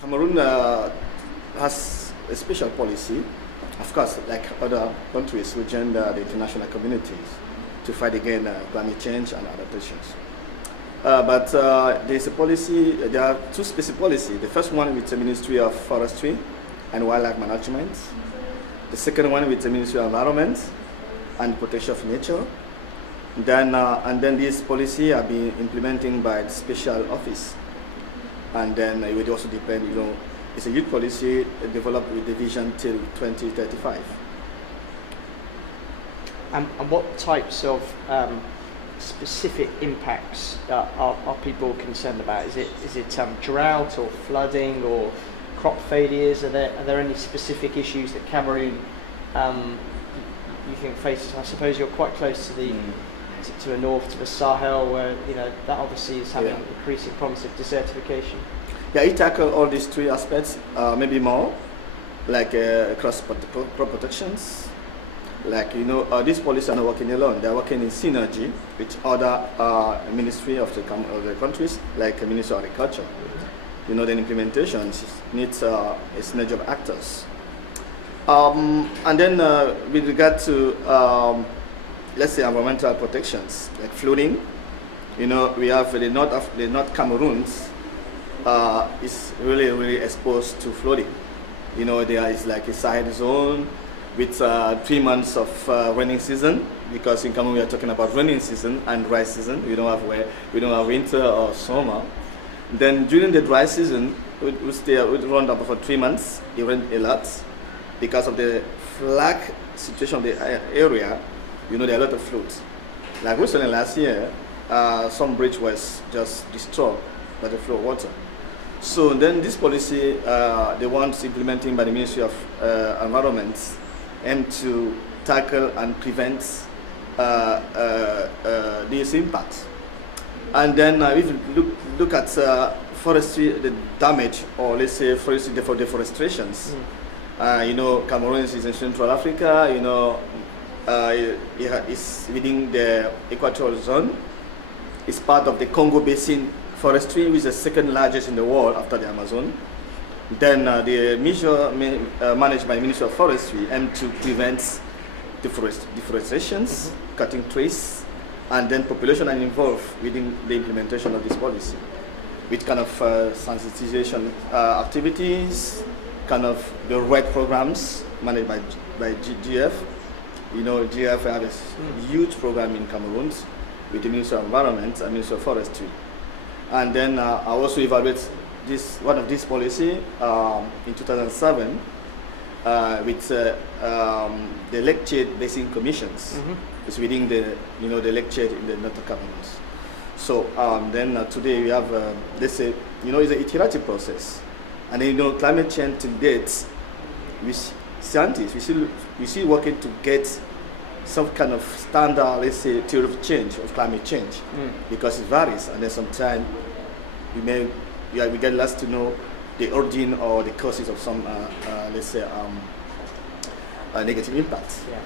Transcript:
Cameroon has a special policy, of course, like other countries who join the international communities to fight against climate change and adaptations. But there's a policy, there are two specific policies. The first one with the Ministry of Forestry and Wildlife Management. The second one with the Ministry of Environment and Protection of Nature. Then, and then this policy are being implemented by the special office. And then it would also depend, it's a youth policy developed with the vision till 2035. And what types of specific impacts are people concerned about? Is it drought or flooding or crop failures? Are there any specific issues that Cameroon you think faces? I suppose you're quite close to the north, to the Sahel, where that obviously is having increasing problems of desertification. Yeah, it tackles all these three aspects, maybe more, like cross crop protections. Like these policies are not working alone; they are working in synergy with other ministry of the countries, like Ministry of Agriculture. The implementation needs a synergy of actors. And then with regard to let's say environmental protections, like flooding, we have the North Cameroons is really exposed to flooding. There is like a Sahel zone with 3 months of rainy season, because in Cameroon we are talking about rainy season and dry season. We don't have winter or summer. Then during the dry season, we run up for 3 months. It rains a lot because of the flag situation of the area. There are a lot of floods. Like recently last year, some bridge was just destroyed by the flow of water. So then this policy, the ones implementing by the Ministry of Environment, aim to tackle and prevent these impacts. And then if you look at forestry, the damage, or let's say forestry deforestations, Cameroon is in Central Africa, it's within the equatorial zone. It's part of the Congo Basin forestry, which is the second largest in the world after the Amazon. Then the measure managed by the Ministry of Forestry aim to prevent deforestations, cutting trees, and then population are involved within the implementation of this policy, with kind of sensitization activities, kind of the RED programs managed by GF. GF has a huge program in Cameroon with the Ministry of Environment and Ministry of Forestry. And then I also evaluate one of these policy in 2007 with the Lake Chad Basin Commissions. It's within the Lake Chad in the North Cameroon. So then today we have let's say it's an iterative process, and then climate change to date, with scientists we still working to get some kind of standard, let's say, theory of change, of climate change, because it varies, and then sometimes we get lost to know the origin or the causes of some let's say negative impacts. Yeah.